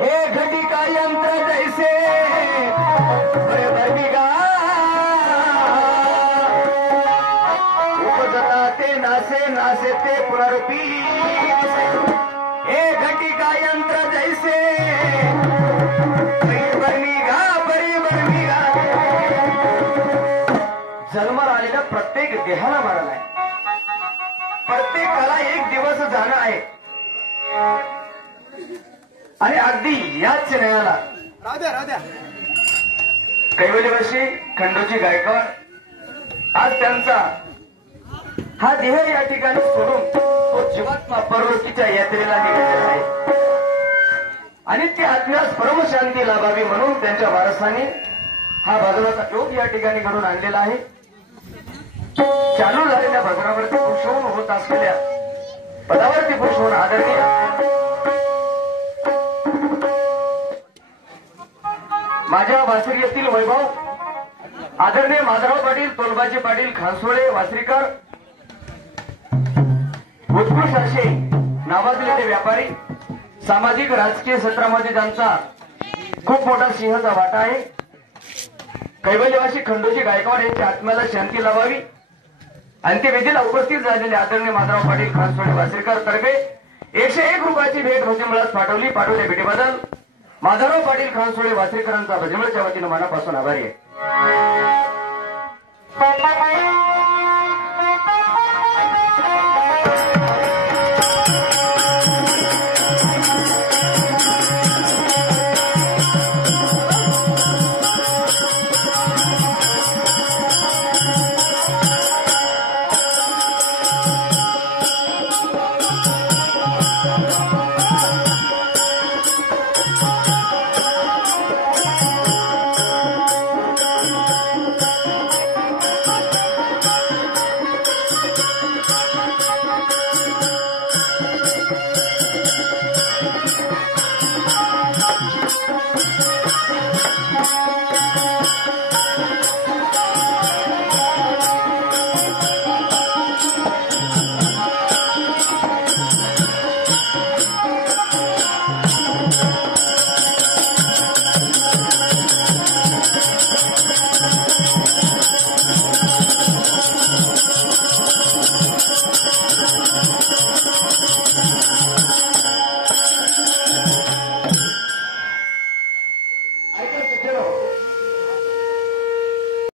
हे घटिका यंत्र जैसे भरबिगा उपजता ते नासे नासे ते पुनरुपी हे घटिका यंत्र जैसे परिबर्मिगा परिबर्मिगा जन्माला आलेल्या प्रत्येक देहाला मरण आहे. प्रत्येकाला एक दिवस जाणं आहे आणि अगदी याच न्यायाला राध्या कैवल्यवासी खंडोजी गायकवाड आज त्यांचा हा देह या ठिकाणी सोडून तो जीवात्मा परलोकीच्या यात्रेला निघालेला आहे आणि ते आत्म्यास परमशांती लाभावी म्हणून त्यांच्या वारसांनी हा भगवाचा योग या ठिकाणी घडून आणलेला आहे. चालू झालेल्या भजनावरती खुश होऊन होत असलेल्या पदावरती खुश होऊन आदरणीय माझ्या वासरीतील वैभव आदरणीय माधवराव पाटील तोलबाजी पाटील खानसोळे वासरीकर उत्कृष्ट असे नावाजलेले व्यापारी सामाजिक राजकीय क्षेत्रामध्ये त्यांचा खूप मोठा सिंहाचा वाटा आहे. कैवल्यवासी खंडोजी गायकवाड यांच्या आत्म्याला शांती लावावी अंत्यविधीला उपस्थित झालेले आदरणीय माधवराव पाटील खानसोळे वासरीकर तर्फे 101 रुपयाची भेट भजमळास पाठवल्या भेटीबद्दल माधवराव पाटील खानसोळे वासरीकरांचा भजमळच्या वतीनं मनापासून आभारी आहे.